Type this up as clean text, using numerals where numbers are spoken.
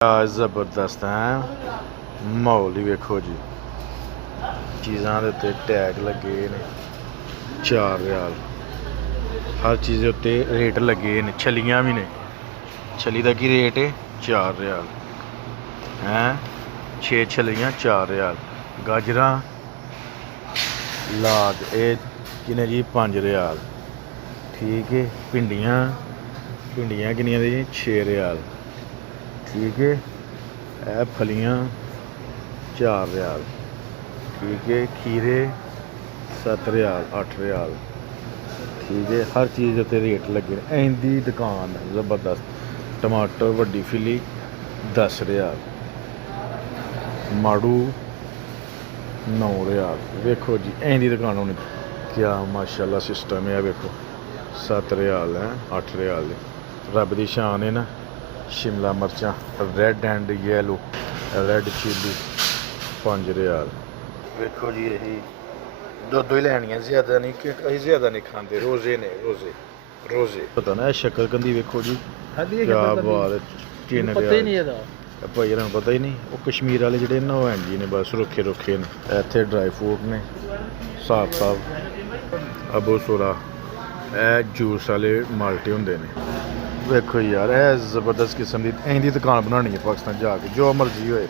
ਜ਼ਬਰਦਸਤ ਹੈ ਮਾਹੌਲ ਹੀ ਵੇਖੋ ਜੀ। ਚੀਜ਼ਾਂ ਦੇ ਉੱਤੇ ਟੈਗ ਲੱਗੇ ਨੇ 4 ਰਿਆਲ। ਹਰ ਚੀਜ਼ ਦੇ ਉੱਤੇ ਰੇਟ ਲੱਗੇ ਨੇ। ਛਲੀਆਂ ਵੀ ਨੇ। ਛਲੀ ਦਾ ਕੀ ਰੇਟ ਹੈ? 4 ਰਿਆਲ ਹੈ। 6 ਛਲੀਆਂ 4 ਰਿਆਲ। ਗਾਜਰਾਂ ਲਾਦ ਇਹ ਕਿੰਨੇ ਜੀ? 5 ਰਿਆਲ। ਠੀਕ ਹੈ। ਭਿੰਡੀਆਂ ਕਿੰਨੀਆਂ ਦੀ? 6 ਰਿਆਲ। ठीक है। ਇਹ ਫਲੀਆਂ 4 ਰਿਆਲ। ठीक है। खीरे 7 ਰਿਆਲ 8 ਰਿਆਲ। ठीक है। हर चीज़ उत्ते रेट लगे ने। इंदी दुकान जबरदस्त। टमाटर वड्डी फिली 10 रियाल। माड़ू 9 रियाल। वेखो जी इंदी दुकान होनी क्या माशाल्लाह सिस्टम है। वेखो 7 रियाल है 8 रियाल। रब दी शान है ना। शिमला मिर्चां red and yellow red chilli 5 रियाल। वेखो जी यही दो ही लैनियां ज़्यादा नहीं कि असीं ज़्यादा नहीं खाते। रोज़े ने रोज़े पता ना शकरकंदी वेखो जी क्या बात है। 3 रियाल भाई इन्हां पता ही नहीं। वो कश्मीर वाले जिहड़े ना वो इंज ही ने बस रुखे ने। इत्थे ड्राई फ्रूट ने साफ अबू सुरा। जूस वाले माल्टे होंदे ने। वेखो यार जबरदस्त किस्म की इंदी दुकान बनानी है पाकिस्तान जाके जो मर्जी होए।